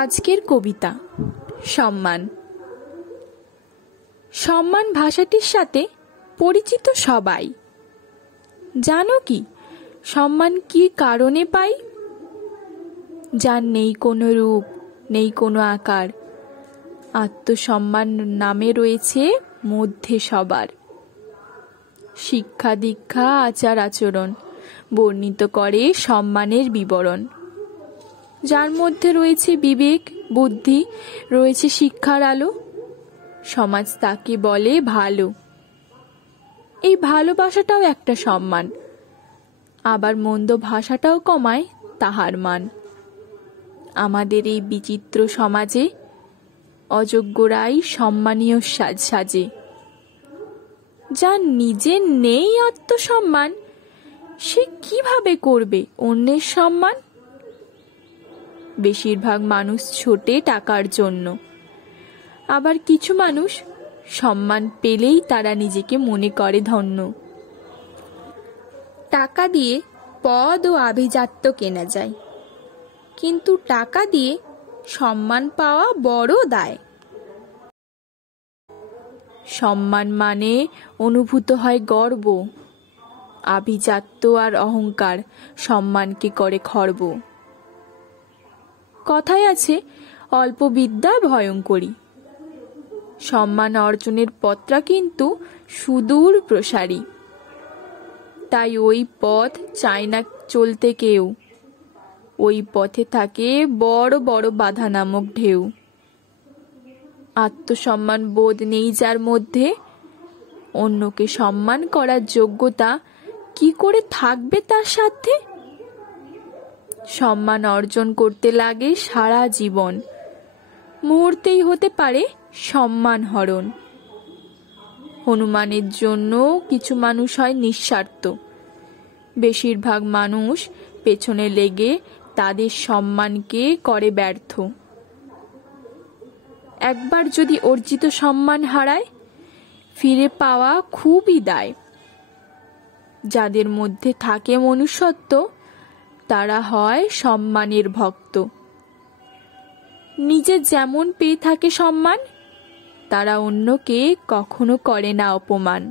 আজকের কবিতা সম্মান। সম্মান ভাষাটির সাথে পরিচিত সবাই। জানো কি সম্মান কি কারণে পাই? যার নেই কোনো রূপ, নেই কোনো আকার, আত্মসম্মান নামে রয়েছে মধ্যে সবার। শিক্ষা দীক্ষা আচার আচরণ বর্ণিত করে সম্মানের বিবরণ। যার মধ্যে রয়েছে বিবেক বুদ্ধি, রয়েছে শিক্ষার আলো, সমাজ তাকে বলে ভালো। এই ভালোবাসাটাও একটা সম্মান, আবার মন্দ ভাষাটাও কমায় তাহার মান। আমাদের এই বিচিত্র সমাজে অযোগ্যরাই সম্মানীয় সাজে। যার নিজের নেই আত্মসম্মান, সে কিভাবে করবে অন্যের সম্মান? বেশিরভাগ মানুষ ছোটে টাকার জন্য, আবার কিছু মানুষ সম্মান পেলেই তারা নিজেকে মনে করে ধন্য। টাকা দিয়ে পদ ও আভিজাত্য কেনা যায়, কিন্তু টাকা দিয়ে সম্মান পাওয়া বড় দায়। সম্মান মানে অনুভূত হয় গর্ব, আভিজাত্য আর অহংকার সম্মানকে করে খর্ব। কথায় আছে অল্প বিদ্যা ভয়ঙ্করী। সম্মান অর্জনের পথটা কিন্তু সুদূর প্রসারী, তাই ওই পথ চায় না চলতে কেউ। ওই পথে থাকে বড় বড় বাধা নামক ঢেউ। আত্মসম্মান বোধ নেই যার মধ্যে, অন্যকে সম্মান করার যোগ্যতা কি করে থাকবে তার সাথে? সম্মান অর্জন করতে লাগে সারা জীবন, মুহূর্তেই হতে পারে সম্মান হরণ। হনুমানের জন্য কিছু মানুষ হয় নিঃস্বার্থ, বেশিরভাগ মানুষ পেছনে লেগে তাদের সম্মানকে করে ব্যর্থ। একবার যদি অর্জিত সম্মান হারায়, ফিরে পাওয়া খুবই দায়। যাদের মধ্যে থাকে মনুষ্যত্ব, তারা হয় সম্মানের ভক্ত। নিজে যেমন পেয়ে থাকে সম্মান, তারা অন্যকে কখনো করে না অপমান।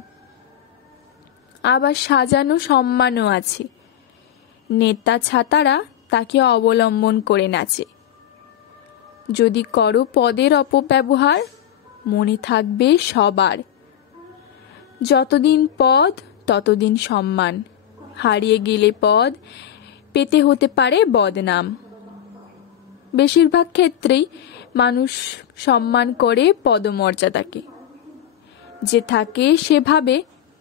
আবার সাজানো সম্মানও আছে, নেতা ছাতারা তাকে অবলম্বন করে নাচে। যদি করো পদের অপব্যবহার, মনে থাকবে সবার। যতদিন পদ ততদিন সম্মান, হারিয়ে গেলে পদ পেতে হতে পারে বদনাম। বেশিরভাগ ক্ষেত্রেই মানুষ সম্মান করে পদমর্যাদাকে। যে থাকে সেভাবে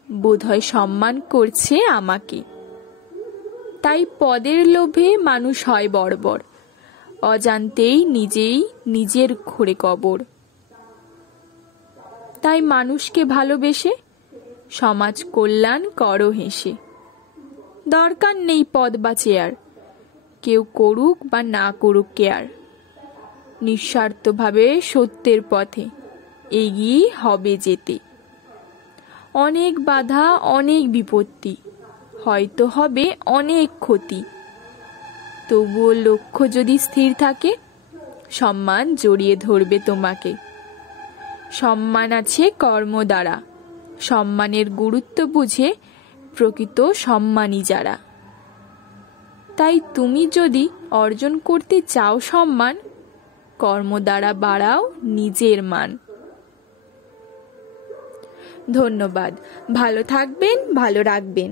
বোধহয় সম্মান করছে আমাকে। তাই পদের লোভে মানুষ হয় বর্বর, অজান্তেই নিজেই নিজের ঘরে কবর। তাই মানুষকে ভালোবেসে সমাজ কল্যাণ করো হেসে। দরকার নেই পদ বা চেয়ার, কেউ করুক বা না করুক কেয়ার। নিঃস্বার্থভাবে সত্যের পথে এগিয়ে হবে যেতে। অনেক বাধা অনেক বিপত্তি, হয়তো হবে অনেক ক্ষতি, তবুও লক্ষ্য যদি স্থির থাকে, সম্মান জড়িয়ে ধরবে তোমাকে। সম্মান আছে কর্ম দ্বারা, সম্মানের গুরুত্ব বুঝে প্রকৃত সম্মানী যারা। তাই তুমি যদি অর্জন করতে চাও সম্মান, কর্ম দ্বারা বাড়াও নিজের মান। ধন্যবাদ। ভালো থাকবেন, ভালো রাখবেন।